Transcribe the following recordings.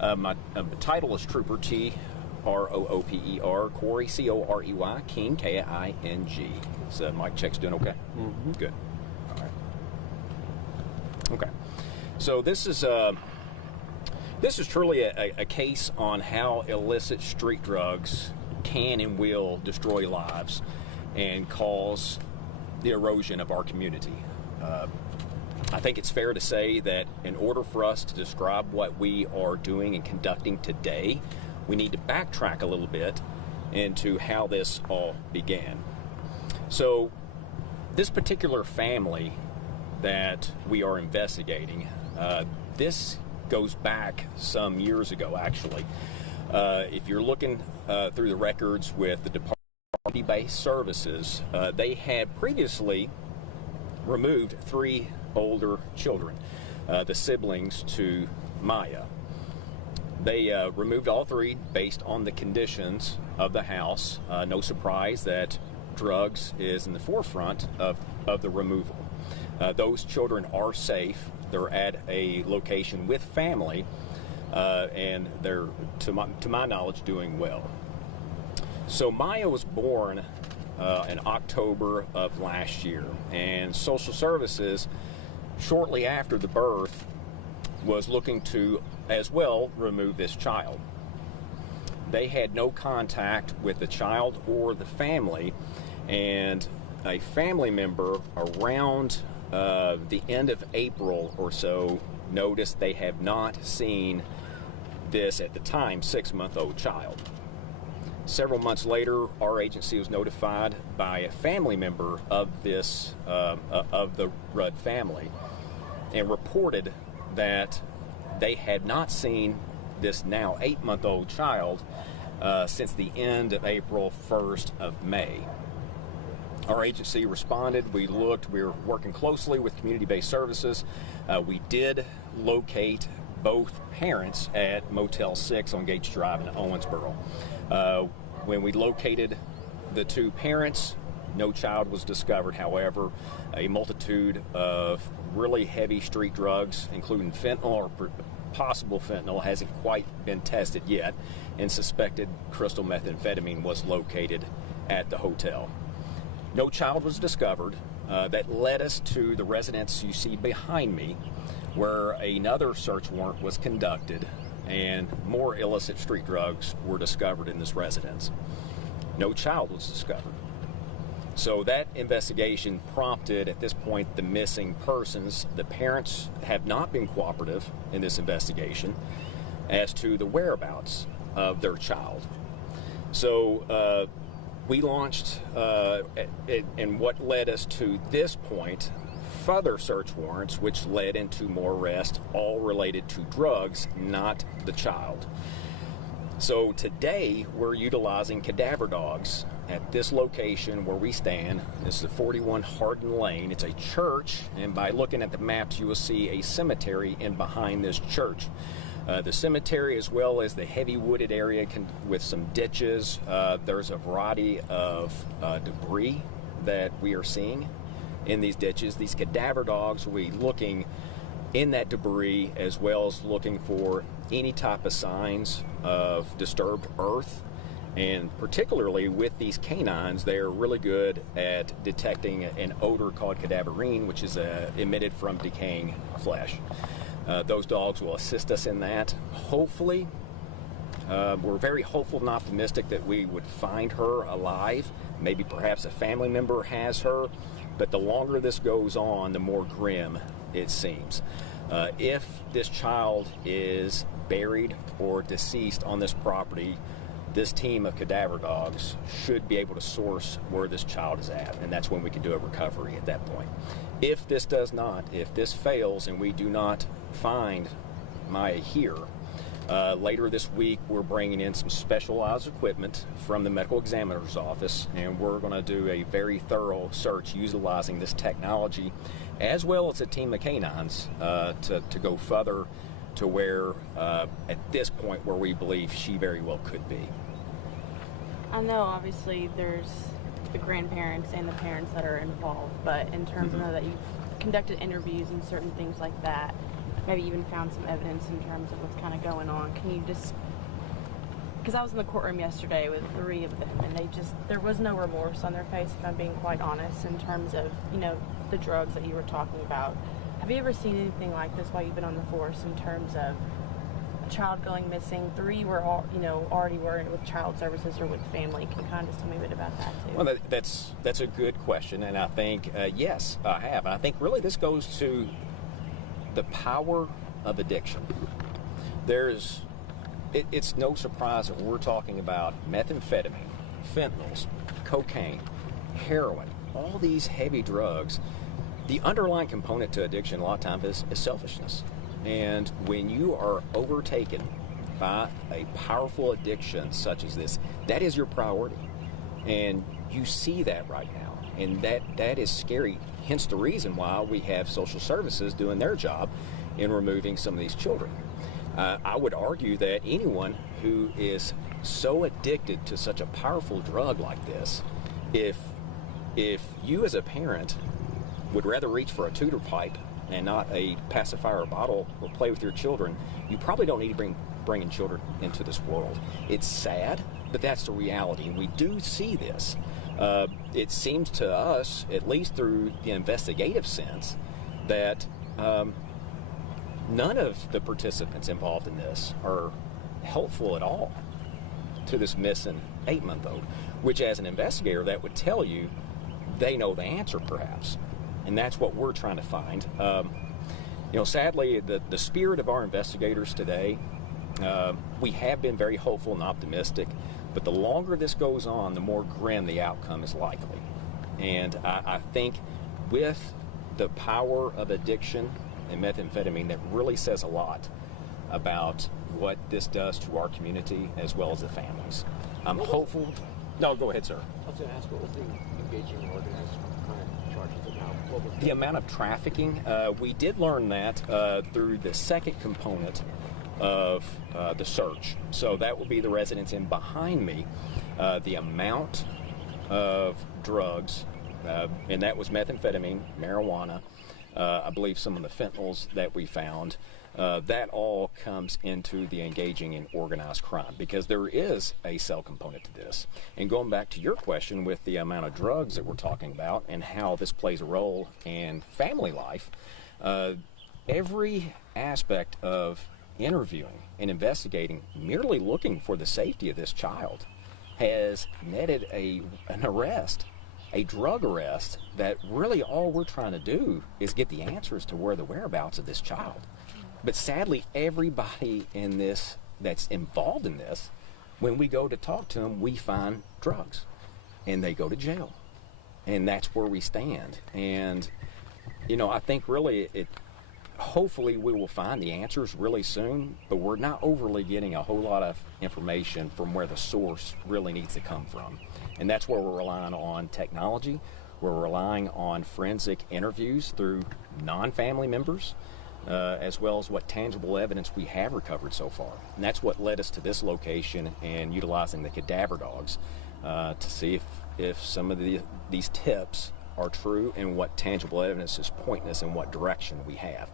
My title is Trooper T. R-O-O-P-E-R, Corey, C-O-R-E-Y, King, K-I-N-G. So mic check's doing okay? Mm-hmm. Good. All right. Okay. So this is truly a case on how illicit street drugs can and will destroy lives and cause the erosion of our community. I think it's fair to say that in order for us to describe what we are doing and conducting today, we need to backtrack a little bit into how this all began. So this particular family that we are investigating, this goes back some years ago, actually. If you're looking through the records with the Department of Community-Based Services, they had previously removed 3 older children, the siblings to Miya. They removed all 3 based on the conditions of the house. No surprise that drugs is in the forefront of the removal. Those children are safe. They're at a location with family, and they're, to my knowledge, doing well. So Miya was born in October of last year, and Social Services, shortly after the birth, was looking to as well remove this child. They had no contact with the child or the family, and a family member around the end of April or so noticed they have not seen this, at the time, 6-month-old child. Several months later, our agency was notified by a family member of this of the Rudd family and reported that they had not seen this now 8-month-old child since the end of April, 1st of May. Our agency responded. We looked. We were working closely with community-based services. We did locate both parents at Motel 6 on Gates Drive in Owensboro. When we located the 2 parents, no child was discovered. However, a multitude of really heavy street drugs, including fentanyl or possible fentanyl, hasn't quite been tested yet, and suspected crystal methamphetamine was located at the hotel. No child was discovered. That led us to the residence you see behind me, where another search warrant was conducted and more illicit street drugs were discovered in this residence. No child was discovered. So that investigation prompted, at this point, the missing persons. The parents have not been cooperative in this investigation as to the whereabouts of their child. So we launched, and what led us to this point, further search warrants, which led into more arrests, all related to drugs, not the child. So today, we're utilizing cadaver dogs at this location where we stand. This is 41 Hardin Lane. It's a church, and by looking at the maps, you will see a cemetery in behind this church. The cemetery, as well as the heavy wooded area with some ditches. There's a variety of debris that we are seeing in these ditches. These cadaver dogs will be looking in that debris, as well as looking for any type of signs of disturbed earth. And particularly with these canines, they are really good at detecting an odor called cadaverine, which is emitted from decaying flesh. Those dogs will assist us in that. Hopefully, we're very hopeful and optimistic that we would find her alive. Maybe perhaps a family member has her, but the longer this goes on, the more grim it seems. If this child is buried or deceased on this property, this team of cadaver dogs should be able to source where this child is at, and that's when we can do a recovery at that point. If this does not, if this fails and we do not find Miya here, later this week we're bringing in some specialized equipment from the medical examiner's office, and we're going to do a very thorough search utilizing this technology, as well as a team of canines to go further to where, at this point, where we believe she very well could be. I know, obviously, there's the grandparents and the parents that are involved, but in terms of that you've conducted interviews and certain things like that, maybe even found some evidence in terms of what's kind of going on. Can you just, because I was in the courtroom yesterday with 3 of them, and there was no remorse on their face, if I'm being quite honest, in terms of, the drugs that you were talking about. Have you ever seen anything like this while you've been on the force in terms of a child going missing? 3 were already were with child services or with family. Can you kind of just tell me a bit about that too? Well, that's a good question, and I think yes, I have. And I think really this goes to the power of addiction. It's no surprise that we're talking about methamphetamine, fentanyls, cocaine, heroin, all these heavy drugs. The underlying component to addiction a lot of times is selfishness. And when you are overtaken by a powerful addiction such as this, that is your priority. And you see that right now. And that is scary. Hence the reason why we have social services doing their job in removing some of these children. I would argue that anyone who is so addicted to such a powerful drug like this, if you as a parent would rather reach for a Tudor pipe and not a pacifier or bottle or play with your children, you probably don't need to bringing children into this world. It's sad, but that's the reality, and we do see this. It seems to us, at least through the investigative sense, that none of the participants involved in this are helpful at all to this missing 8-month-old, which as an investigator, that would tell you they know the answer perhaps. And that's what we're trying to find. Sadly, the spirit of our investigators today, we have been very hopeful and optimistic, but the longer this goes on, the more grim the outcome is likely. And I think with the power of addiction and methamphetamine, that really says a lot about what this does to our community as well as the families. I'm hopeful. No, go ahead, sir. I was going to ask, what was the engaging organized crime charges about? What was the amount of trafficking? We did learn that through the second component of the search. So that will be the residents in behind me. The amount of drugs, and that was methamphetamine, marijuana, I believe some of the fentanyls that we found, that all comes into the engaging in organized crime, because there is a cell component to this. And going back to your question with the amount of drugs that we're talking about and how this plays a role in family life, every aspect of interviewing and investigating, merely looking for the safety of this child, has netted an arrest, a drug arrest, that really all we're trying to do is get the answers to where the whereabouts of this child. But sadly, everybody in this that's involved in this, when we go to talk to them, we find drugs and they go to jail. And that's where we stand. And, I think really hopefully we will find the answers really soon, but we're not overly getting a whole lot of information from where the source really needs to come from. And that's where we're relying on technology. We're relying on forensic interviews through non-family members, as well as what tangible evidence we have recovered so far. And that's what led us to this location and utilizing the cadaver dogs to see if some of these tips are true and what tangible evidence is pointing us in what direction we have.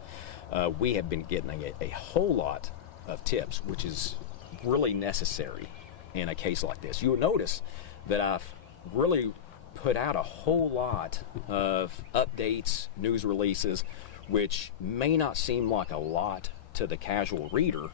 We have been getting a whole lot of tips, which is really necessary in a case like this. You'll notice that I've really put out a whole lot of updates, news releases, which may not seem like a lot to the casual reader.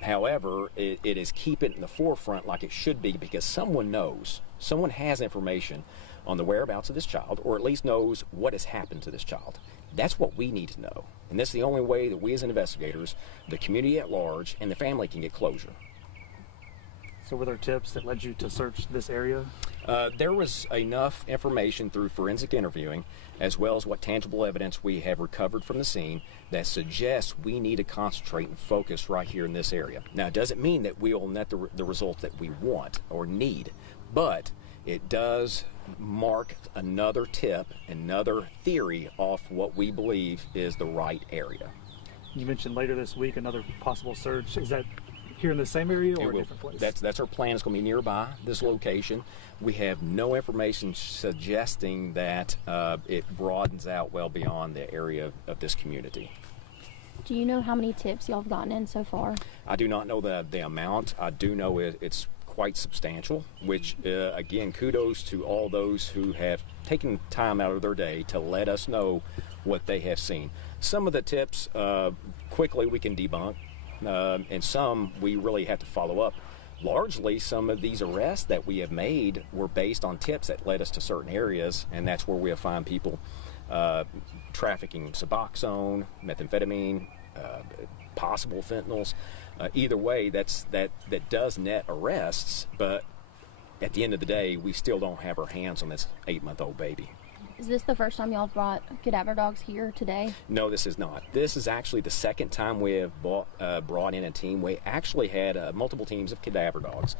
However, it is keeping it in the forefront like it should be, because someone knows, someone has information on the whereabouts of this child, or at least knows what has happened to this child. That's what we need to know. And that's the only way that we as investigators, the community at large, and the family can get closure. So were there tips that led you to search this area? There was enough information through forensic interviewing, as well as what tangible evidence we have recovered from the scene, that suggests we need to concentrate and focus right here in this area. Now, it doesn't mean that we will net the results that we want or need, but it does mark another tip, another theory off what we believe is the right area. You mentioned later this week another possible search. Is that here in the same area or a different place? That's our plan. It's going to be nearby this location. We have no information suggesting that it broadens out well beyond the area of this community. Do you know how many tips y'all have gotten in so far? I do not know the amount. I do know it's quite substantial, which again, kudos to all those who have taken time out of their day to let us know what they have seen. Some of the tips quickly we can debunk, and some we really have to follow up. Largely, some of these arrests that we have made were based on tips that led us to certain areas, and that's where we'll find people trafficking Suboxone, methamphetamine, possible fentanyls. Either way, that does net arrests, but at the end of the day, we still don't have our hands on this 8-month-old baby. Is this the first time y'all have brought cadaver dogs here today? No, this is not. This is actually the second time we have brought in a team. We actually had multiple teams of cadaver dogs.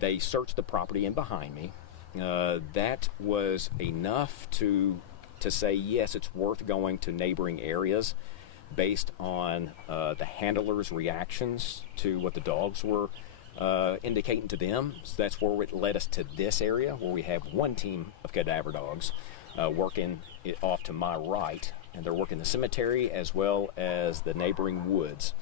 They searched the property in behind me. That was enough to say, yes, it's worth going to neighboring areas based on the handlers' reactions to what the dogs were indicating to them. So that's where it led us to this area, where we have one team of cadaver dogs working off to my right, and they're working the cemetery as well as the neighboring woods.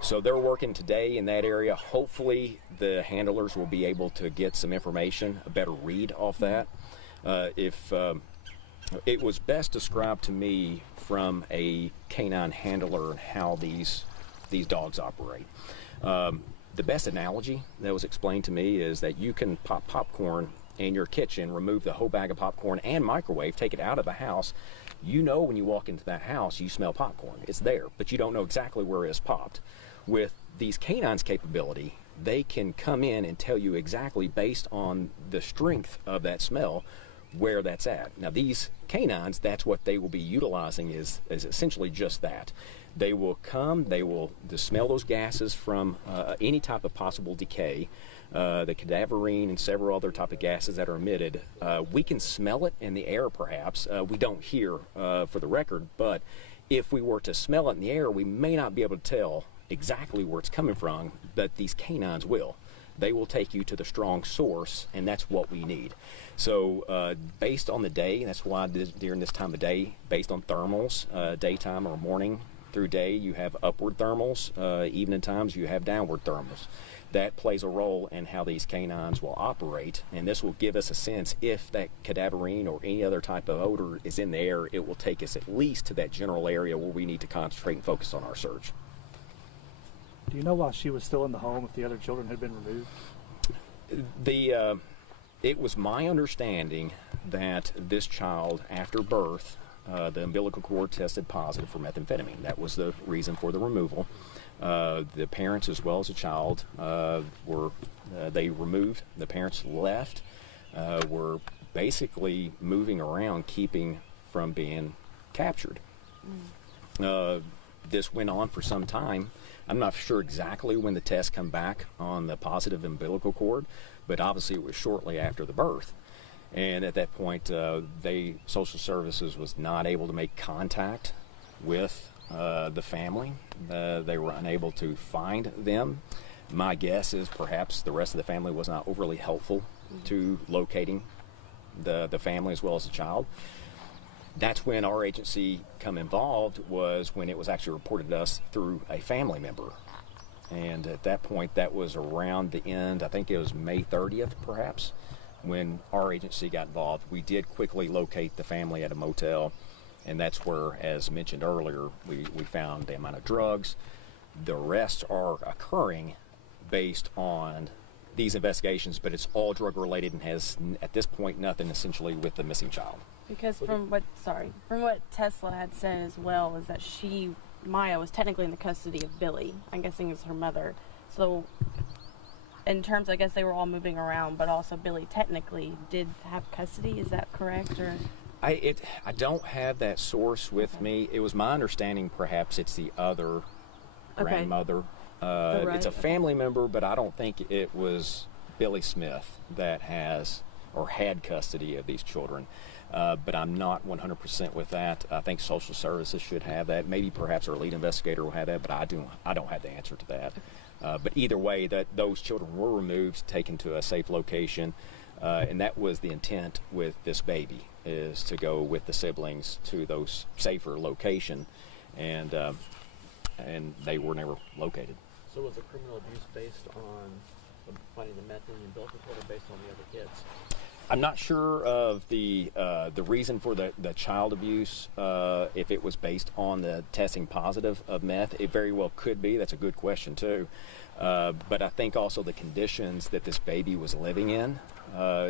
So they're working today in that area. Hopefully the handlers will be able to get some information, a better read off that. It was best described to me from a canine handler how these dogs operate. The best analogy that was explained to me is that you can pop popcorn in your kitchen, remove the whole bag of popcorn and microwave, take it out of the house. You know when you walk into that house, you smell popcorn. It's there, but you don't know exactly where it's popped. With these canines' capability, they can come in and tell you exactly based on the strength of that smell where that's at. Now these canines, that's what they will be utilizing is essentially just that. They will come, they will smell those gases from any type of possible decay, the cadaverine and several other type of gases that are emitted. We can smell it in the air perhaps. We don't hear for the record, but if we were to smell it in the air, we may not be able to tell exactly where it's coming from, but these canines will. They will take you to the strong source, and that's what we need. So based on the day, that's why during this time of day, based on thermals, daytime or morning through day, you have upward thermals. Evening times, you have downward thermals. That plays a role in how these canines will operate, and this will give us a sense if that cadaverine or any other type of odor is in the air, it will take us at least to that general area where we need to concentrate and focus on our search. Do you know why she was still in the home if the other children had been removed? It was my understanding that this child, after birth, the umbilical cord tested positive for methamphetamine. That was the reason for the removal. The parents, as well as the child, they removed. The parents left, were basically moving around, keeping from being captured. This went on for some time. I'm not sure exactly when the tests come back on the positive umbilical cord, but obviously it was shortly after the birth. And at that point, Social Services was not able to make contact with the family. They were unable to find them. My guess is perhaps the rest of the family was not overly helpful to locating the family as well as the child. That's when our agency come involved, was when it was actually reported to us through a family member. And at that point, that was around the end, I think it was May 30th perhaps, when our agency got involved. We did quickly locate the family at a motel, and that's where, as mentioned earlier, we found the amount of drugs. The arrests are occurring based on these investigations, but it's all drug related and has at this point nothing essentially with the missing child. Because from what Tesla had said as well, is that Miya was technically in the custody of Billy. I'm guessing it's her mother. So in terms, I guess they were all moving around, but also Billy technically did have custody. Is that correct? Or I don't have that source with me. It was my understanding perhaps it's the other grandmother. It's a family member, but I don't think it was Billy Smith that has or had custody of these children. But I'm not 100% with that. I think Social Services should have that. Maybe perhaps our lead investigator will have that, but I don't have the answer to that. But either way, those children were removed, taken to a safe location, and that was the intent with this baby, is to go with the siblings to those safer location. and they were never located. So was the criminal abuse based on finding the meth in the umbilical cord or based on the other kids? I'm not sure of the reason for the child abuse. If it was based on the testing positive of meth, it very well could be. That's a good question too. But I think also the conditions that this baby was living in,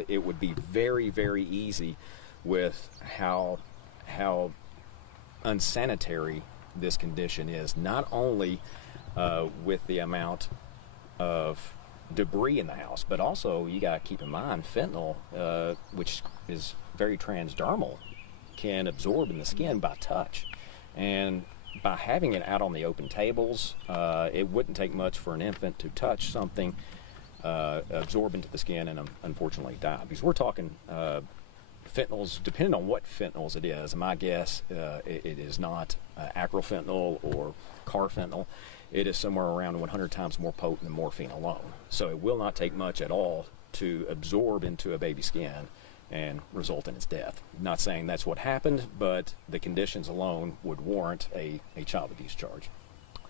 it would be very, very easy with how unsanitary this condition is. Not only with the amount of debris in the house, but also you got to keep in mind fentanyl, which is very transdermal, can absorb in the skin by touch, and by having it out on the open tables, it wouldn't take much for an infant to touch something, absorb into the skin, and unfortunately die. Because we're talking fentanyls, depending on what fentanyls it is. My guess, it is not acrofentanyl or carfentanyl. It is somewhere around 100 times more potent than morphine alone. So it will not take much at all to absorb into a baby's skin and result in its death. Not saying that's what happened, but the conditions alone would warrant a child abuse charge.